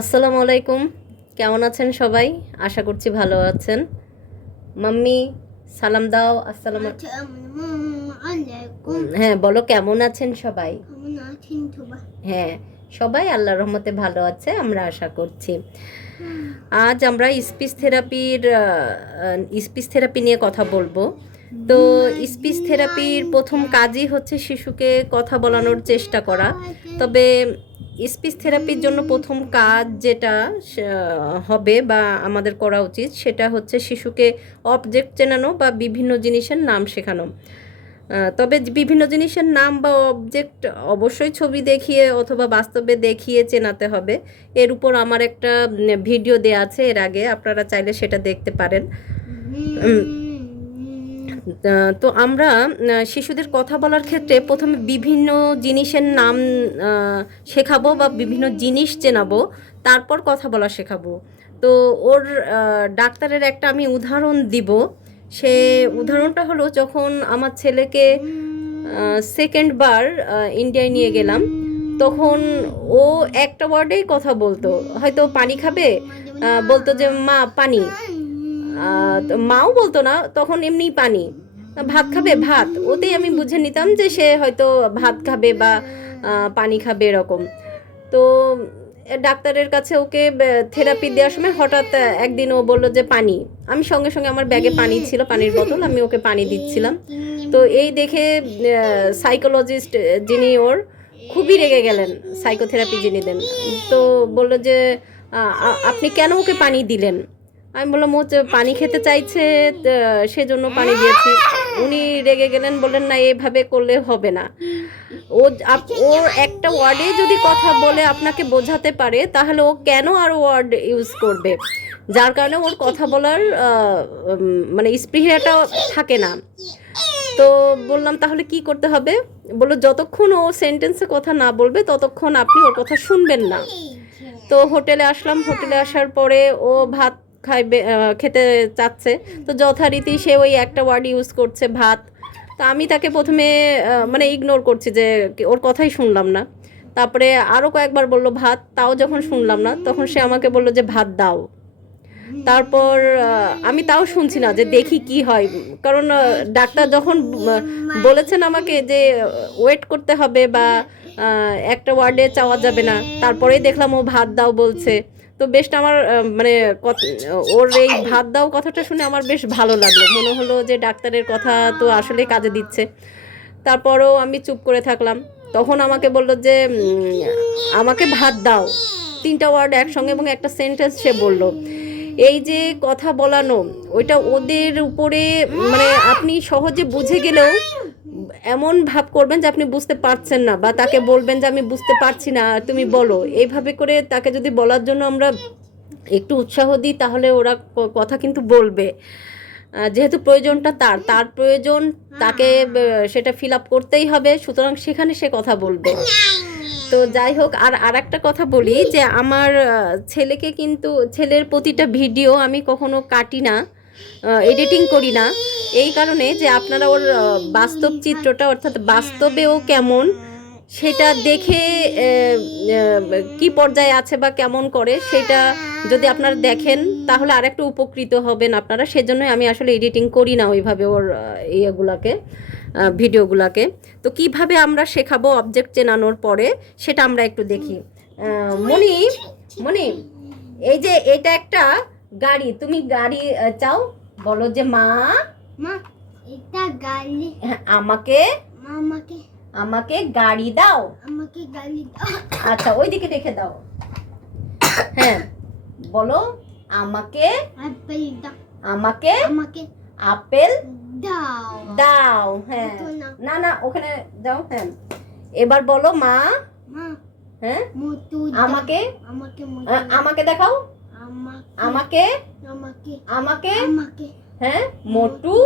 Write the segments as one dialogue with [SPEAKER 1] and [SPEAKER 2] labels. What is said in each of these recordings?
[SPEAKER 1] আসসালামু আলাইকুম। কেমন আছেন সবাই? আশা করছি ভালো আছেন। মাম্মি সালাম দাও। আসসালাম হ্যাঁ বলো কেমন আছেন সবাই? হ্যাঁ সবাই আল্লাহর রহমতে ভালো আছে আমরা আশা করছি। আজ আমরা স্পিচ থেরাপির স্পিচ থেরাপি নিয়ে কথা বলব। তো স্পিচ থেরাপির প্রথম কাজই হচ্ছে শিশুকে কথা বলানোর চেষ্টা করা। তবে স্পিচ থেরাপির জন্য প্রথম কাজ যেটা হবে বা আমাদের করা উচিত সেটা হচ্ছে শিশুকে অবজেক্ট চেনানো বা বিভিন্ন জিনিসের নাম শেখানো। তবে বিভিন্ন জিনিসের নাম বা অবজেক্ট অবশ্যই ছবি দেখিয়ে অথবা বাস্তবে দেখিয়ে চেনাতে হবে। এর উপর আমার একটা ভিডিও দেওয়া আছে এর আগে আপনারা চাইলে সেটা দেখতে পারেন। তো আমরা শিশুদের কথা বলার ক্ষেত্রে প্রথমে বিভিন্ন জিনিসের নাম শেখাবো বা বিভিন্ন জিনিস চেনাবো, তারপর কথা বলা শেখাবো। তো ওর ডাক্তারের একটা আমি উদাহরণ দিব। সে উদাহরণটা হলো যখন আমার ছেলেকে সেকেন্ড বার ইন্ডিয়ায় নিয়ে গেলাম, তখন ও একটা ওয়ার্ডেই কথা বলতো। হয়তো পানি খাবে? বলতো যে, মা, পানি। মাও বলতো না, তখন এমনি পানি। ভাত খাবে ভাত, ওতেই আমি বুঝে নিতাম যে সে হয়তো ভাত খাবে বা পানি খাবে এরকম। তো ডাক্তারের কাছে ওকে থেরাপি দেওয়ার সময় হঠাৎ একদিন ও বলল যে পানি। আমি সঙ্গে সঙ্গে আমার ব্যাগে পানি ছিল, পানির বোতল, আমি ওকে পানি দিচ্ছিলাম। তো এই দেখে সাইকোলজিস্ট যিনি ওর, খুবই রেগে গেলেন সাইকোথেরাপি যিনি দেন। তো বলল যে আপনি কেন ওকে পানি দিলেন? আমি বললাম, ও পানি খেতে চাইছে সেজন্য পানি দিয়েছি। উনি রেগে গেলেন, বললেন, না, এভাবে করলে হবে না। ও ওর একটা ওয়ার্ডে যদি কথা বলে আপনাকে বোঝাতে পারে, তাহলে ও কেন আর ওয়ার্ড ইউজ করবে? যার কারণে ওর কথা বলার মানে স্পৃহাটা থাকে না। তো বললাম, তাহলে কি করতে হবে? বলল, যতক্ষণ ও সেন্টেন্সে কথা না বলবে, ততক্ষণ আপনি ওর কথা শুনবেন না। তো হোটেলে আসলাম। হোটেলে আসার পরে ও ভাত খাইবে খেতে চাচ্ছে। তো যথারীতি সে ওই একটা ওয়ার্ড ইউজ করছে, ভাত। তো আমি তাকে প্রথমে মানে ইগনোর করছি যে ওর কথাই শুনলাম না। তারপরে আরও কয়েকবার বলল, ভাত? তাও যখন শুনলাম না, তখন সে আমাকে বলল যে, ভাত দাও। তারপর আমি তাও শুনছি না যে, দেখি কি হয়। কারণ ডাক্তার যখন বলেছেন আমাকে যে ওয়েট করতে হবে বা একটা ওয়ার্ডে চাওয়া যাবে না। তারপরেই দেখলাম ও ভাত দাও বলছে। তো বেশ আমার মানে ওর এই ভাত দাও কথাটা শুনে আমার বেশ ভালো লাগল। মনে হলো যে ডাক্তারের কথা তো আসলে কাজে দিচ্ছে। তারপরেও আমি চুপ করে থাকলাম। তখন আমাকে বলল যে আমাকে ভাত দাও। তিনটা ওয়ার্ড একসঙ্গে এবং একটা সেন্টেন্স সে বলল, এই যে কথা বলানো, ওইটা ওদের উপরে মানে আপনি সহজে বুঝে গেলেও এমন ভাব করবেন যে আপনি বুঝতে পারছেন না বা তাকে বলবেন যে আমি বুঝতে পারছি না তুমি বলো। এইভাবে করে তাকে যদি বলার জন্য আমরা একটু উৎসাহ দিই তাহলে ওরা কথা কিন্তু বলবে। যেহেতু প্রয়োজনটা তার তার প্রয়োজন তাকে সেটা ফিল আপ করতেই হবে সুতরাং সেখানে সে কথা বলবে। তো যাই হোক আর আর একটা কথা বলি যে আমার ছেলেকে কিন্তু ছেলের প্রতিটা ভিডিও আমি কখনো কাটি না। এডিটিং করি না। এই কারণে যে আপনারা ওর বাস্তব চিত্রটা অর্থাৎ বাস্তবেও কেমন সেটা দেখে কি পর্যায়ে আছে বা কেমন করে সেটা যদি আপনারা দেখেন তাহলে আরেকটু উপকৃত হবেন আপনারা। সেজন্যই আমি আসলে এডিটিং করি না ওইভাবে ওর ইয়েগুলাকে ভিডিওগুলাকে। তো কীভাবে আমরা শেখাবো অবজেক্ট চেনানোর পরে সেটা আমরা একটু দেখি। মনি মনি এই যে এটা একটা গাড়ি তুমি গাড়ি চাও? বলো যে মা।
[SPEAKER 2] মা এটা গালি
[SPEAKER 1] হ্যাঁ, আমাকে?
[SPEAKER 2] আমাকে।
[SPEAKER 1] আমাকে গাড়ি দাও।
[SPEAKER 2] আমাকে গালি দাও।
[SPEAKER 1] আচ্ছা ওইদিকে রেখে দাও। হ্যাঁ বলো আমাকে?
[SPEAKER 2] আপেল দাও।
[SPEAKER 1] আমাকে?
[SPEAKER 2] আমাকে
[SPEAKER 1] আপেল
[SPEAKER 2] দাও।
[SPEAKER 1] দাও হ্যাঁ।
[SPEAKER 2] না
[SPEAKER 1] না ওখানে যাও হ্যাঁ। এবার বলো মা।
[SPEAKER 2] মা
[SPEAKER 1] হ্যাঁ? আমাকে?
[SPEAKER 2] আমাকে
[SPEAKER 1] আমাকে দেখাও।
[SPEAKER 2] আমাকে
[SPEAKER 1] আমাকে হ্যাঁ মোটু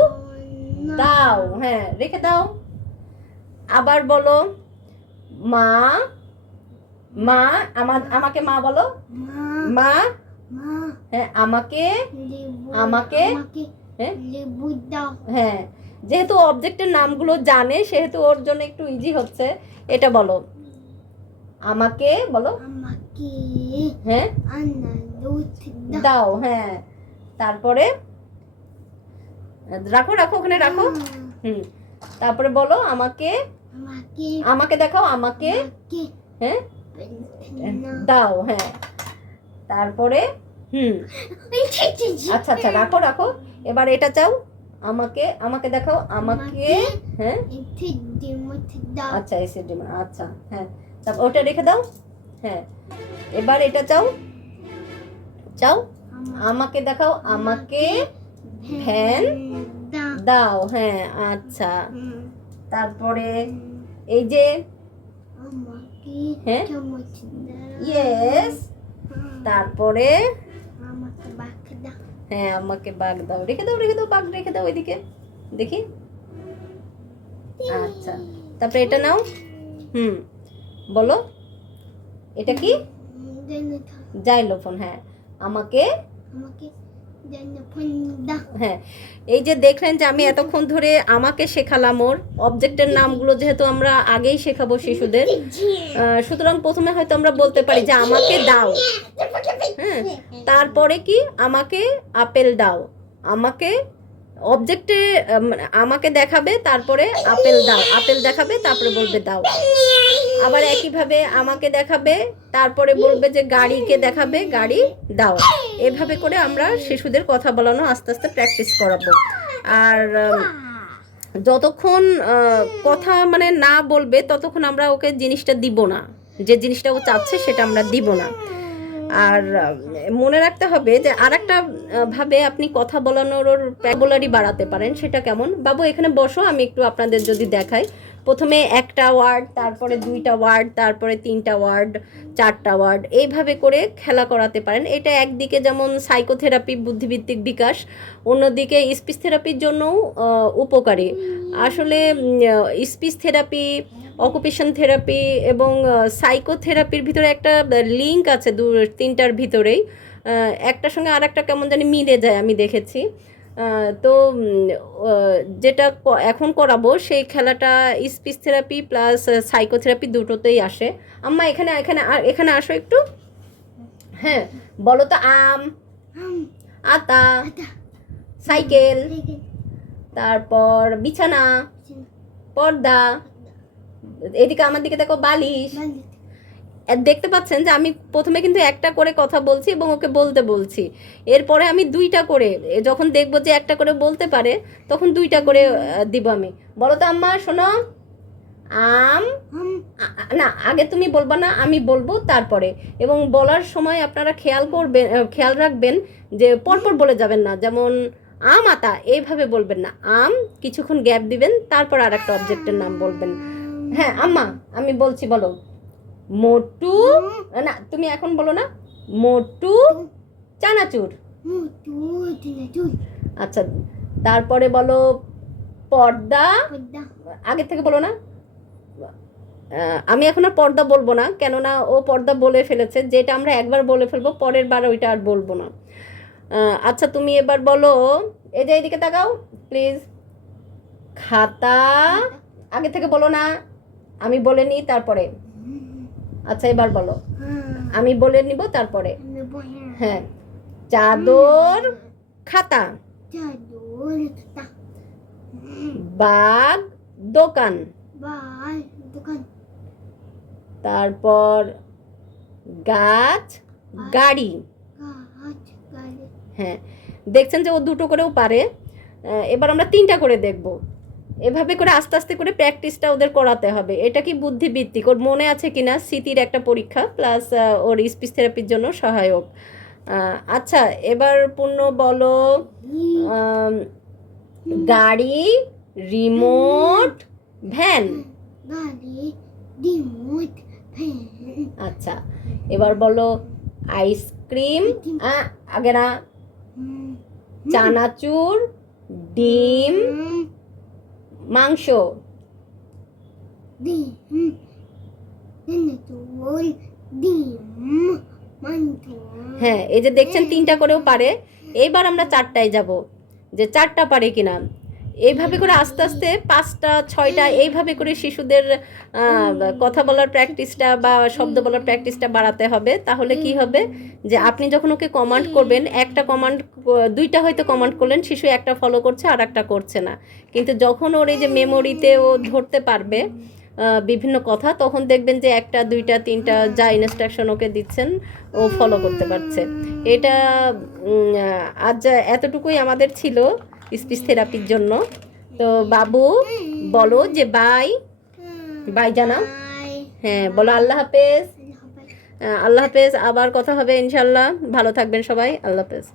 [SPEAKER 1] দাও হ্যাঁ রেখে দাও। আবার বলো মা মা আমার আমাকে মা বলো।
[SPEAKER 2] মা
[SPEAKER 1] হ্যাঁ আমাকে আমাকে হ্যাঁ। হ্যাঁ যেহেতু অবজেক্টের নামগুলো জানে সেহেতু ওর জন্য একটু ইজি হচ্ছে। এটা বলো আমাকে বলো হ্যাঁ?
[SPEAKER 2] দাও
[SPEAKER 1] হ্যাঁ। তারপরে রাখো রাখো ওখানে রাখো। হুম। তারপরে বলো আমাকে
[SPEAKER 2] আমাকে
[SPEAKER 1] দেখাও আমাকে হ্যাঁ? দাও হ্যাঁ। তারপরে হুম। আচ্ছা আচ্ছা রাখো রাখো। এবার এটা চাও আমাকে আমাকে দেখাও আমাকে হ্যাঁ? আচ্ছা এসে ডিম আচ্ছা হ্যাঁ। তারপর ওটা রেখে দাও। হ্যাঁ। এবার এটা চাও? চাও? আমাকে দেখাও। আমাকে ফ্যান
[SPEAKER 2] দাও।
[SPEAKER 1] দাও। হ্যাঁ আচ্ছা।
[SPEAKER 2] হুম,
[SPEAKER 1] তারপরে
[SPEAKER 2] হুম,
[SPEAKER 1] এই যে
[SPEAKER 2] আমাকে
[SPEAKER 1] হ্যাঁ?
[SPEAKER 2] চামচ দাও
[SPEAKER 1] ইয়েস
[SPEAKER 2] হুম,
[SPEAKER 1] তারপরে
[SPEAKER 2] আমাকে বাক দাও।
[SPEAKER 1] হ্যাঁ আমাকে বাঘ দাও। রেখে দাও রেখে দাও বাঘ রেখে দাও ওইদিকে। দেখি। আচ্ছা। তারপরে এটা নাও। হুম। বলো। এটা কি? জাইলোফোন হ্যাঁ। আমাকে? হ্যাঁ। এই যে দেখলেন যে আমি এতক্ষণ ধরে আমাকে শেখালাম ওর। অবজেক্টের নামগুলো যেহেতু আমরা আগেই শেখাবো শিশুদের। সুতরাং প্রথমে হয়তো আমরা বলতে পারি যে আমাকে দাও। হ্যাঁ। তারপরে কি? আমাকে আপেল দাও। আমাকে অবজেক্টে আমাকে দেখাবে, তারপরে আপেল দাও। আপেল দেখাবে, তারপরে বলবে দাও। আবার একইভাবে আমাকে দেখাবে, তারপরে বলবে যে গাড়িকে দেখাবে, গাড়ি দাও। এভাবে করে আমরা শিশুদের কথা বলানো আস্তে আস্তে প্র্যাকটিস করাবো। আর যতক্ষণ কথা মানে না বলবে, ততক্ষণ আমরা ওকে জিনিসটা দিব না। যে জিনিসটা ও চাচ্ছে, সেটা আমরা দিব না। আর মনে রাখতে হবে যে আর একটা ভাবে আপনি কথা বলানোর প্যাবুলারি বাড়াতে পারেন, সেটা কেমন? বাবু, এখানে বসো, আমি একটু আপনাদের যদি দেখাই। প্রথমে একটা ওয়ার্ড তারপরে দুইটা ওয়ার্ড তারপরে তিনটা ওয়ার্ড চারটা ওয়ার্ড এইভাবে করে খেলা করাতে পারেন। এটা একদিকে যেমন সাইকোথেরাপি বুদ্ধিভিত্তিক বিকাশ, অন্যদিকে স্পিচ থেরাপির জন্যও উপকারী। আসলে স্পিচ থেরাপি অকুপেশন থেরাপি এবং সাইকোথেরাপির ভিতরে একটা লিঙ্ক আছে দু তিনটার ভিতরেই। একটার সঙ্গে আর একটা কেমন জানি মিলে যায় আমি দেখেছি। তো যেটা এখন করাবো সেই খেলাটা স্পিচ থেরাপি প্লাস সাইকোথেরাপি দুটোতেই আসে। আম্মা এখানে এখানে এখানে আসো একটু। হ্যাঁ বলো তো আম আতা সাইকেল তারপর বিছানা। পর্দা এদিকে আমার দিকে দেখো বালিশ।
[SPEAKER 2] বালি,
[SPEAKER 1] দেখতে পাচ্ছেন যে আমি প্রথমে কিন্তু একটা করে কথা বলছি এবং ওকে বলতে বলছি। এরপরে আমি দুইটা করে যখন দেখব যে একটা করে বলতে পারে তখন দুইটা করে দিব আমি। বলো তো আম্মা শোনো। আম না আগে তুমি বলবা না আমি বলব তারপরে। এবং বলার সময় আপনারা খেয়াল করবেন খেয়াল রাখবেন যে পরপর বলে যাবেন না। যেমন আম আতা এইভাবে বলবেন না। আম কিছুক্ষণ গ্যাপ দিবেন তারপর আর একটা অবজেক্টের নাম বলবেন। হ্যাঁ আম্মা আমি বলছি বলো। মোটু না তুমি এখন বলো না। মোটু চানাচুর। আচ্ছা তারপরে বলো পর্দা। আগে থেকে বলো না। আমি এখন আর পর্দা বলব না কেননা ও পর্দা বলে ফেলেছে। যেটা আমরা একবার বলে ফেলব পরের বার ওইটা আর বলব না। আচ্ছা তুমি এবার বলো এই যে এইদিকে তাকাও প্লিজ খাতা। আগে থেকে বলো না আমি বলে নিই তারপরে। আচ্ছা এবার বলো। আমি বলে নিব তারপরে। হ্যাঁ। চাদর খাতা।
[SPEAKER 2] চাদর, খাতা,
[SPEAKER 1] বাগ দোকান। তারপর গাছ গাড়ি। হ্যাঁ। দেখছেন যে ও দুটো করেও পারে। এবার আমরা তিনটা করে দেখব। এভাবে করে আস্তে আস্তে করে প্র্যাকটিসটা ওদের করাতে হবে। এটা কি বুদ্ধিবৃত্তিক? ওর মনে আছে কিনা? স্মৃতির একটা পরীক্ষা প্লাস ওর স্পিচ থেরাপির জন্য সহায়ক। আচ্ছা এবার পূর্ণ বলো। গাড়ি রিমোট ভ্যান। আচ্ছা এবার বলো আইসক্রিম আগে না চানাচুর ডিম মাংস।
[SPEAKER 2] ডিম, ডিম,
[SPEAKER 1] হ্যাঁ এই যে দেখছেন তিনটা করেও পারে। এবার আমরা চারটায় যাব যে চারটা পারে কিনা। এইভাবে করে আস্তে আস্তে পাঁচটা ছয়টা এইভাবে করে শিশুদের কথা বলার প্র্যাকটিসটা বা শব্দ বলার প্র্যাকটিসটা বাড়াতে হবে। তাহলে কি হবে? যে আপনি যখন ওকে কমান্ড করবেন একটা কমান্ড দুইটা হয়তো কমান্ড করলেন শিশু একটা ফলো করছে আর একটা করছে না। কিন্তু যখন ওর এই যে মেমোরিতে ও ধরতে পারবে বিভিন্ন কথা তখন দেখবেন যে একটা দুইটা তিনটা যা ইনস্ট্রাকশন ওকে দিচ্ছেন ও ফলো করতে পারছে। এটা আজ এতটুকুই আমাদের ছিল। স্পিচ থেরাপির জন্য। তো বাবু, বলো যে বাই। বাই জানাও হ্যাঁ বলো আল্লাহ হাফেজ। আল্লাহ হাফেজ, আবার কথা হবে ইনশাল্লাহ ভালো থাকবেন সবাই, আল্লাহ হাফেজ।